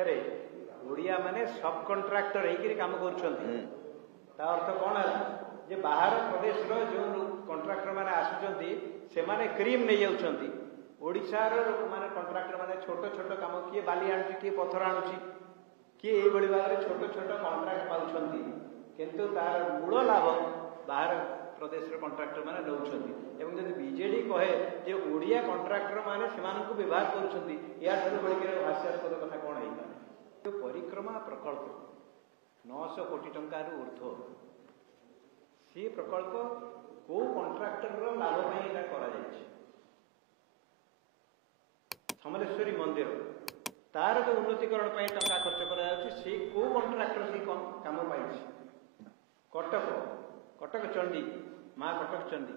ପାଖରେ ଓଡ଼ିଆ ମାନେ ସବ୍ କଣ୍ଟ୍ରାକ୍ଟର ହେଇକିରି କାମ କରୁଛନ୍ତି। ତା ଅର୍ଥ କ'ଣ ହେଲା ଯେ ବାହାର ପ୍ରଦେଶର ଯେଉଁ କଣ୍ଟ୍ରାକ୍ଟର ମାନେ ଆସୁଛନ୍ତି ସେମାନେ କ୍ରିମ୍ ନେଇଯାଉଛନ୍ତି। ଓଡ଼ିଶାର ଲୋକମାନେ କଣ୍ଟ୍ରାକ୍ଟର ମାନେ ଛୋଟ ଛୋଟ କାମ, କିଏ ବାଲି ଆଣୁଛି, କିଏ ପଥର ଆଣୁଛି, କିଏ ଏଇଭଳି ଭାବରେ ଛୋଟ ଛୋଟ କଣ୍ଟ୍ରାକ୍ଟ ପାଉଛନ୍ତି, କିନ୍ତୁ ତାର ମୂଳ ଲାଭ ବାହାର ପ୍ରଦେଶର କଣ୍ଟ୍ରାକ୍ଟର ମାନେ ନେଉଛନ୍ତି। ଏବଂ ଯଦି ବିଜେଡି କହେ ଯେ ଓଡ଼ିଆ କଣ୍ଟ୍ରାକ୍ଟର ମାନେ ସେମାନଙ୍କୁ ବ୍ୟବହାର କରୁଛନ୍ତି, ଏହାଠାରୁ ବଳିକିର ହାସ୍ୟାସ୍ପଦ କଥା କ'ଣ ହେଇପାରେ? ପରିକ୍ରମା ପ୍ରକଳ୍ପ 900 କୋଟି ଟଙ୍କାରୁ ଉର୍ଦ୍ଧ୍ୱ, ସେ ପ୍ରକଳ୍ପ କୋଉ କଣ୍ଟ୍ରାକ୍ଟରର ଲାଭ ପାଇଁ ଏଇଟା କରାଯାଇଛି? ସମଲେଶ୍ୱରୀ ମନ୍ଦିର ତାର ଯେଉଁ ଉନ୍ନତିକରଣ ପାଇଁ ଟଙ୍କା ଖର୍ଚ୍ଚ କରାଯାଉଛି, ସେ କୋଉ କଣ୍ଟ୍ରାକ୍ଟର ସେ କାମ ପାଇଛି? କଟକ ଚଣ୍ଡୀ, ମା କଟକ ଚଣ୍ଡୀ,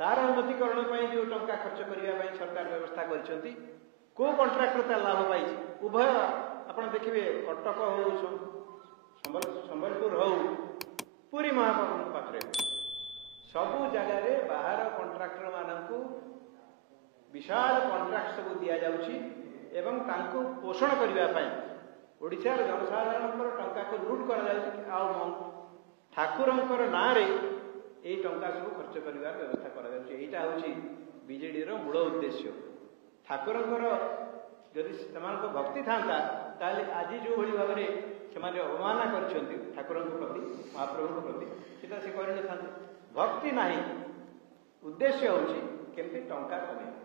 ତାର ଉନ୍ନତିକରଣ ପାଇଁ ଯେଉଁ ଟଙ୍କା ଖର୍ଚ୍ଚ କରିବା ପାଇଁ ସରକାର ବ୍ୟବସ୍ଥା କରିଛନ୍ତି, କୋଉ କଣ୍ଟ୍ରାକ୍ଟର ତାର ଲାଭ ପାଇଛି? ଉଭୟ ଆପଣ ଦେଖିବେ, କଟକ ହଉ, ସମ୍ବଲପୁର ହଉ, ପୁରୀ ମହାପ୍ରଭୁଙ୍କ ପାଖରେ ସବୁ ଜାଗାରେ ବାହାର କଣ୍ଟ୍ରାକ୍ଟର ମାନଙ୍କୁ ବିଶାଳ କଣ୍ଟ୍ରାକ୍ଟ ସବୁ ଦିଆଯାଉଛି ଏବଂ ତାଙ୍କୁ ପୋଷଣ କରିବା ପାଇଁ ଓଡ଼ିଶାର ଜନସାଧାରଣଙ୍କର ଟଙ୍କାକୁ ଲୁଟ୍ କରାଯାଉଛି। ଆଉ ଠାକୁରଙ୍କର ନାଁରେ ଏଇ ଟଙ୍କା ସବୁ ଖର୍ଚ୍ଚ କରିବାର ବ୍ୟବସ୍ଥା କରାଯାଉଛି। ଏଇଟା ହେଉଛି ବିଜେଡିର ମୂଳ ଉଦ୍ଦେଶ୍ୟ। ଠାକୁରଙ୍କର ଯଦି ସେମାନଙ୍କ ଭକ୍ତି ଥାନ୍ତା, ତାହେଲେ ଆଜି ଯେଉଁଭଳି ଭାବରେ ସେମାନେ ଅବମାନନା କରିଛନ୍ତି ଠାକୁରଙ୍କ ପ୍ରତି, ମହାପ୍ରଭୁଙ୍କ ପ୍ରତି, ସେଟା ସେ କରିନଥାନ୍ତେ। ଭକ୍ତି ନାହିଁ, ଉଦ୍ଦେଶ୍ୟ ହେଉଛି କେମିତି ଟଙ୍କା କମେଇବା।